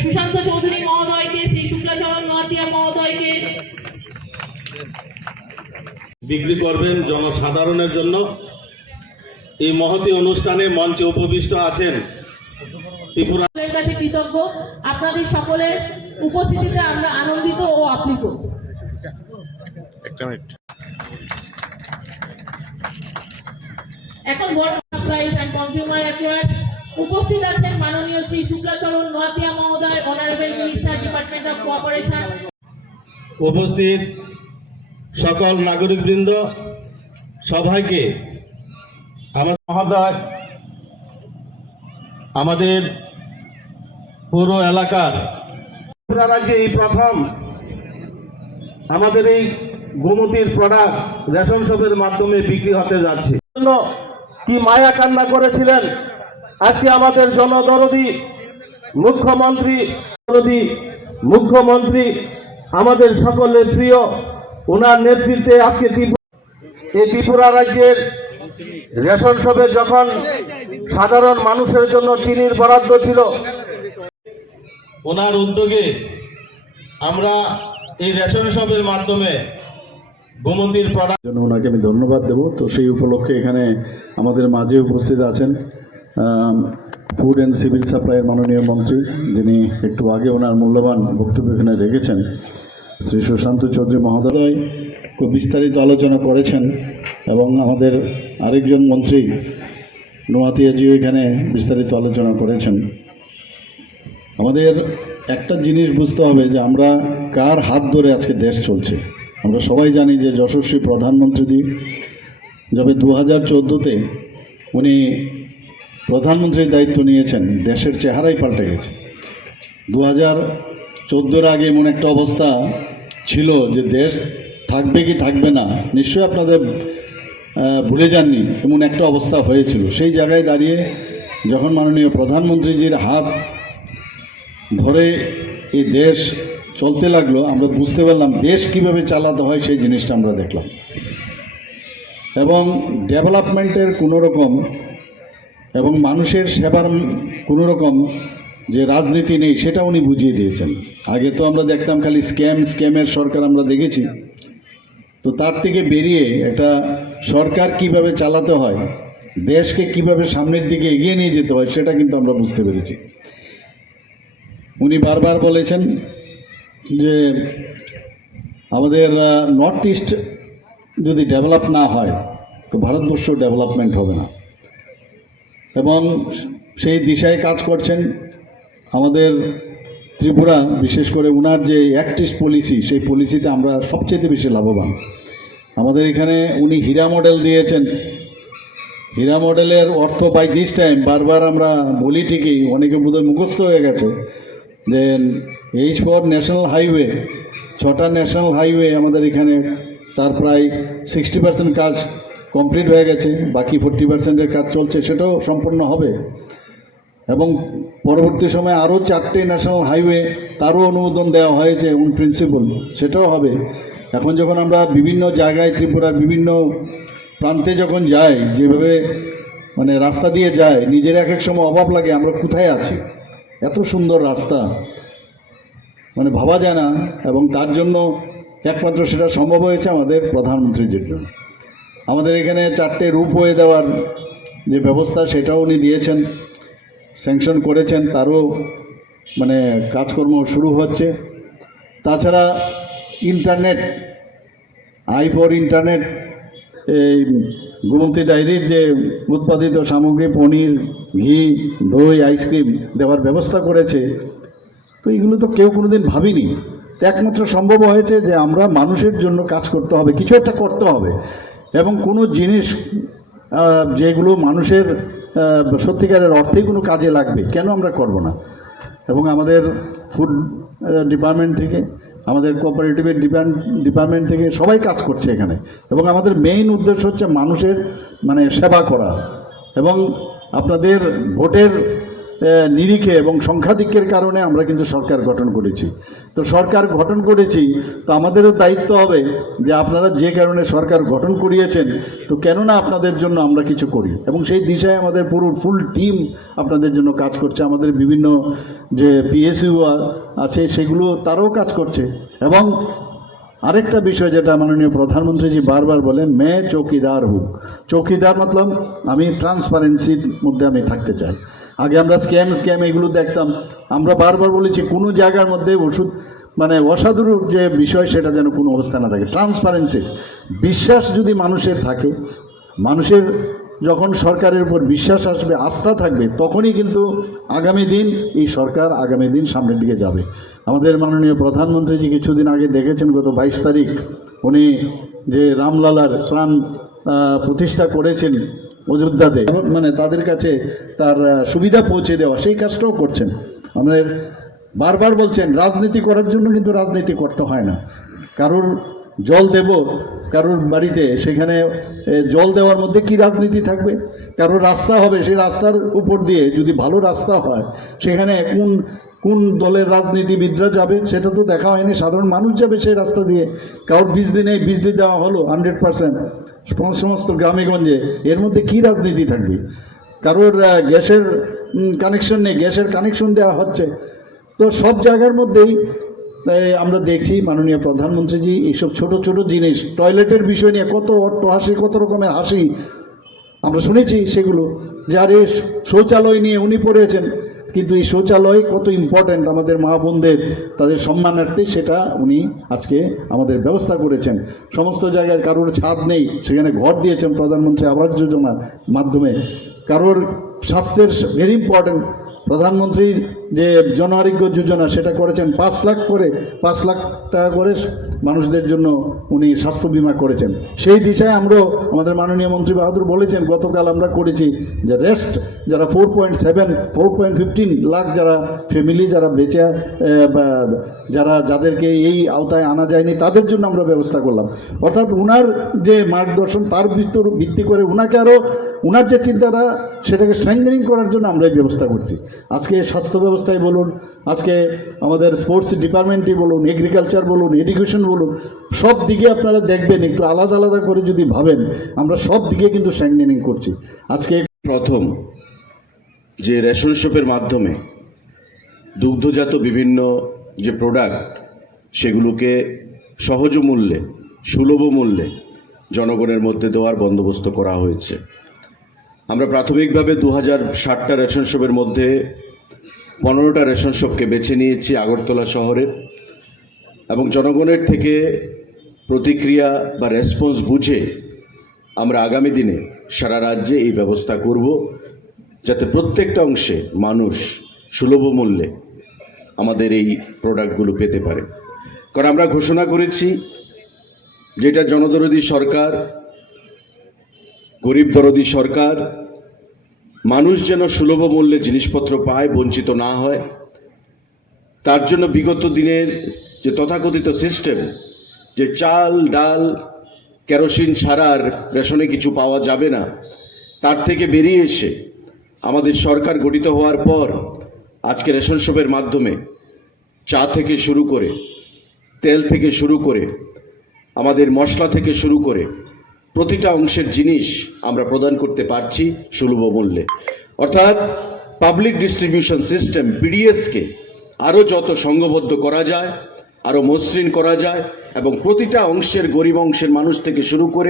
সুশান্ত চৌধুরী মহোদয়কে, শ্রী শুক্লাচরণ নোয়াতিয়া মহোদয়কে বিক্রি করবেন জনসাধারণের জন্য। এই মহতী অনুষ্ঠানে মঞ্চে উপবিষ্ট আছেন ত্রিপুরার কাছে কৃতজ্ঞ। আপনাদের সকলের উপস্থিতিতে আমরা আনন্দিত ও আপ্লুত। এখন water supplies and consumer affairs উপস্থিত আছেন মাননীয় শ্রী শুক্লাচরণ নোয়াতিয়া মহোদয়, honourable minister, department of cooperation. উপস্থিত সকল নাগরিকবৃন্দ, সবাইকে আমাদের মহোদয় আমাদের পুরো এলাকার রাজ্যে এই প্রথম আমাদের এই গোমতীর প্রোডাক্ট রেশন শপের মাধ্যমে বিক্রি হতে যাচ্ছে। কি মায়া কান্না করেছিলেন আজকে আমাদের জনদরদী মুখ্যমন্ত্রী আমাদের সকলের প্রিয়, ওনার নেতৃত্বে আজকে এই ত্রিপুরা রাজ্যের রেশন শপে যখন সাধারণ মানুষের জন্য চিনির বরাদ্দ ছিল, ওনার উদ্যোগে আমরা এই রেশন শপের মাধ্যমে গোমতীর প্রোডাক্ট জন্য ওনাকে আমি ধন্যবাদ দেব। তো সেই উপলক্ষে এখানে আমাদের মাঝে উপস্থিত আছেন ফুড অ্যান্ড সিভিল সাপ্লাইয়ের মাননীয় মন্ত্রী, যিনি একটু আগে ওনার মূল্যবান বক্তব্য এখানে রেখেছেন, শ্রী সুশান্ত চৌধুরী মহোদয় খুব বিস্তারিত আলোচনা করেছেন, এবং আমাদের আরেকজন মন্ত্রী নোয়াতিয়াজিও এখানে বিস্তারিত আলোচনা করেছেন। আমাদের একটা জিনিস বুঝতে হবে যে আমরা কার হাত ধরে আজকে দেশ চলছে। আমরা সবাই জানি যে যশস্বী প্রধানমন্ত্রী যবে 2014-তে উনি প্রধানমন্ত্রীর দায়িত্ব নিয়েছেন, দেশের চেহারাই পাল্টে গেছে। 2014-এর আগে এমন একটা অবস্থা ছিল যে দেশ থাকবে কি থাকবে না, নিশ্চয়ই আপনাদের ভুলে যাননি, এমন একটা অবস্থা হয়েছিল। সেই জায়গায় দাঁড়িয়ে যখন মাননীয় প্রধানমন্ত্রীজির হাত ধরে এই দেশ চলতে লাগলো, আমরা বুঝতে পারলাম দেশ কিভাবে চালাতে হয়, সেই জিনিসটা আমরা দেখলাম। এবং ডেভেলপমেন্টের কোনো রকম এবং মানুষের সেবার কোনো রকম যে রাজনীতি নেই, সেটা উনি বুঝিয়ে দিয়েছেন। আগে তো আমরা দেখতাম খালি স্ক্যামের সরকার আমরা দেখেছি। তো তার থেকে বেরিয়ে একটা সরকার কিভাবে চালাতে হয়, দেশকে কিভাবে সামনের দিকে এগিয়ে নিয়ে যেতে হয়, সেটা কিন্তু আমরা বুঝতে পেরেছি। উনি বারবার বলেছেন যে আমাদের নর্থ ইস্ট যদি ডেভেলপ না হয় তো ভারতবর্ষ ডেভেলপমেন্ট হবে না, এবং সেই দিশায় কাজ করছেন। আমাদের ত্রিপুরা, বিশেষ করে ওনার যে অ্যাক্ট ইস্ট পলিসি, সেই পলিসিতে আমরা সবচেয়ে বেশি লাভবান। আমাদের এখানে উনি হীরা মডেল দিয়েছেন। হীরা মডেলের অর্থ বাই দিস টাইম বারবার আমরা বলি ঠিকই, অনেকে বোধহয় মুখস্থ হয়ে গেছে, যে H4 ন্যাশনাল হাইওয়ে, 6টা ন্যাশনাল হাইওয়ে আমাদের এখানে, তার প্রায় 60% কাজ কমপ্লিট হয়ে গেছে, বাকি 40%-এর কাজ চলছে, সেটাও সম্পন্ন হবে। এবং পরবর্তী সময়ে আরও 4টে ন্যাশনাল হাইওয়ে, তারও অনুমোদন দেওয়া হয়েছে অন প্রিন্সিপাল, সেটাও হবে। এখন যখন আমরা বিভিন্ন জায়গায় ত্রিপুরার বিভিন্ন প্রান্তে যখন যাই, যেভাবে মানে রাস্তা দিয়ে যায়, নিজের এক এক সময় অভাব লাগে আমরা কোথায় আছি। এত সুন্দর রাস্তা মানে ভাবা যায় না, এবং তার জন্য একমাত্র সেটা সম্ভব হয়েছে আমাদের প্রধানমন্ত্রীর জন্য। আমাদের এখানে 4টে রূপওয়ে দেওয়ার যে ব্যবস্থা, সেটাও উনি দিয়েছেন, স্যাংশন করেছেন, তারও মানে কাজকর্ম শুরু হচ্ছে। তাছাড়া ইন্টারনেট, I4 ইন্টারনেট, এই গোমতী ডায়েরির যে উৎপাদিত সামগ্রী, পনির, ঘি, দই, আইসক্রিম দেওয়ার ব্যবস্থা করেছে। তো এগুলো তো কেউ কোনোদিন ভাবিনি। একমাত্র সম্ভব হয়েছে যে আমরা মানুষের জন্য কাজ করতে হবে, কিছু একটা করতে হবে, এবং কোনো জিনিস যেগুলো মানুষের সত্যিকারের অর্থেই কোনো কাজে লাগবে, কেন আমরা করব না। এবং আমাদের ফুড ডিপার্টমেন্ট থেকে, আমাদের কোঅপারেটিভের ডিপার্টমেন্ট থেকে সবাই কাজ করছে এখানে, এবং আমাদের মেইন উদ্দেশ্য হচ্ছে মানুষের মানে সেবা করা। এবং আপনাদের ভোটের নিরিখে এবং সংখ্যাধিক্যের কারণে আমরা কিন্তু সরকার গঠন করেছি। তো সরকার গঠন করেছি, তো আমাদেরও দায়িত্ব হবে যে আপনারা যে কারণে সরকার গঠন করিয়েছেন, তো কেননা আপনাদের জন্য আমরা কিছু করি, এবং সেই দিশায় আমাদের পুরো ফুল টিম আপনাদের জন্য কাজ করছে। আমাদের বিভিন্ন যে পিএসইউ আছে সেগুলো তারাও কাজ করছে। এবং আরেকটা বিষয় যেটা মাননীয় প্রধানমন্ত্রীজি বারবার বলেন, মে চৌকিদার হুক। চৌকিদার মতলব আমি ট্রান্সপারেন্সির মধ্যে আমি থাকতে চাই। আগে আমরা স্ক্যাম এগুলো দেখতাম, আমরা বারবার বলেছি কোনো জায়গার মধ্যে অসাধুর যে বিষয় সেটা যেন কোনো অবস্থা না থাকে। ট্রান্সপারেন্সি, বিশ্বাস যদি মানুষের থাকে, মানুষের যখন সরকারের উপর বিশ্বাস আসবে, আস্থা থাকবে, তখনই কিন্তু আগামী দিন এই সরকার আগামী দিন সামনের দিকে যাবে। আমাদের মাননীয় প্রধানমন্ত্রীজি কিছুদিন আগে দেখেছেন, গত 22 তারিখ উনি যে রামলালার প্রাণ প্রতিষ্ঠা করেছেন অযোধ্যাতে, তাদের কাছে তার সুবিধা পৌঁছে দেওয়া, সেই কাজটাও করছেন। আমাদের বারবার বলছেন রাজনীতি করার জন্য কিন্তু রাজনীতি করতে হয় না। কারোর জল দেব কারোর বাড়িতে, সেখানে জল দেওয়ার মধ্যে কি রাজনীতি থাকবে? কারোর রাস্তা হবে, সেই রাস্তার উপর দিয়ে যদি ভালো রাস্তা হয়, সেখানে কোন দলের রাজনীতিবিদরা যাবে সেটা তো দেখা হয়নি, সাধারণ মানুষ যাবে সেই রাস্তা দিয়ে। কারোর বিজলি নেই, বিজলি দেওয়া হলো 100% সমস্ত গ্রামে গঞ্জে, এর মধ্যে কি রাজনীতি থাকবে? কারোর গ্যাসের কানেকশন নেই, গ্যাসের কানেকশন দেওয়া হচ্ছে। তো সব জায়গার মধ্যেই আমরা দেখছি মাননীয় প্রধানমন্ত্রীজি এইসব ছোট ছোট জিনিস, টয়লেটের বিষয় নিয়ে কত অট্টহাসি, কত রকমের হাসি আমরা শুনেছি, সেগুলো যে আরে শৌচালয় নিয়ে উনি পড়েছেন, কিন্তু এই শৌচালয় কত ইম্পর্ট্যান্ট আমাদের মা বোনদের, তাদের সম্মানার্থে সেটা উনি আজকে আমাদের ব্যবস্থা করেছেন। সমস্ত জায়গায় কারোর ছাদ নেই, সেখানে ঘর দিয়েছেন প্রধানমন্ত্রী আবাস যোজনার মাধ্যমে। কারোর স্বাস্থ্যের ভেরি ইম্পর্ট্যান্ট, প্রধানমন্ত্রীর যে জন আরোগ্য যোজনা সেটা করেছেন 5 লাখ টাকা করে মানুষদের জন্য উনি স্বাস্থ্য বিমা করেছেন। সেই দিশায় আমরাও আমাদের মাননীয় মন্ত্রী বাহাদুর বলেছেন, গতকাল আমরা করেছি যে রেস্ট যারা 4.15 লাখ যারা ফ্যামিলি যারা বেঁচে যাদেরকে এই আওতায় আনা যায়নি, তাদের জন্য আমরা ব্যবস্থা করলাম। অর্থাৎ উনার যে মার্গদর্শন, তার ভিত্তি করে উনাকে আরও উনার যে চিন্তাধারা সেটাকে স্ট্রেংথেনিং করার জন্য আমরা এই ব্যবস্থা করছি। আজকে স্বাস্থ্য ব্যবস্থায় বলুন, আজকে আমাদের স্পোর্টস ডিপার্টমেন্টই বলুন, এগ্রিকালচার বলুন, এডুকেশন বলুন, সব দিকে আপনারা দেখবেন, একটু আলাদা আলাদা করে যদি ভাবেন, আমরা সব দিকে কিন্তু স্ট্রেংথেনিং করছি। আজকে প্রথম যে রেশন শপের মাধ্যমে দুগ্ধজাত বিভিন্ন যে প্রোডাক্ট সেগুলোকে সহজ মূল্যে, সুলভ মূল্যে জনগণের মধ্যে দেওয়ার বন্দোবস্ত করা হয়েছে। আমরা প্রাথমিকভাবে 2060টা রেশন শপের মধ্যে 15টা রেশন শপকে বেছে নিয়েছি আগরতলা শহরের, এবং জনগণের থেকে প্রতিক্রিয়া বা রেসপন্স বুঝে আমরা আগামী দিনে সারা রাজ্যে এই ব্যবস্থা করব, যাতে প্রত্যেকটা অংশে মানুষ সুলভ মূল্যে আমাদের এই প্রোডাক্টগুলো পেতে পারে। কারণ আমরা ঘোষণা করেছি যেটা জনদরদী সরকার, গরিব দরদী সরকার, মানুষ যেন সুলভ মূল্যে জিনিসপত্র পায়, বঞ্চিত না হয়, তার জন্য বিগত দিনের যে তথাকথিত সিস্টেম, যে চাল ডাল কেরোসিন ছাড়া আর রেশনে কিছু পাওয়া যাবে না, তার থেকে বেরিয়ে এসে আমাদের সরকার গঠিত হওয়ার পর আজকে রেশন শপের মাধ্যমে চা থেকে শুরু করে, তেল থেকে শুরু করে, আমাদের মশলা থেকে শুরু করে প্রতিটা অংশের জিনিস আমরা প্রদান করতে পারছি সুলভ মূল্যে। অর্থাৎ পাবলিক ডিস্ট্রিবিউশন সিস্টেম পিডিএসকে আরও যত সংঘবদ্ধ করা যায়, আরও মসৃণ করা যায়, এবং প্রতিটা অংশের গরিব অংশের মানুষ থেকে শুরু করে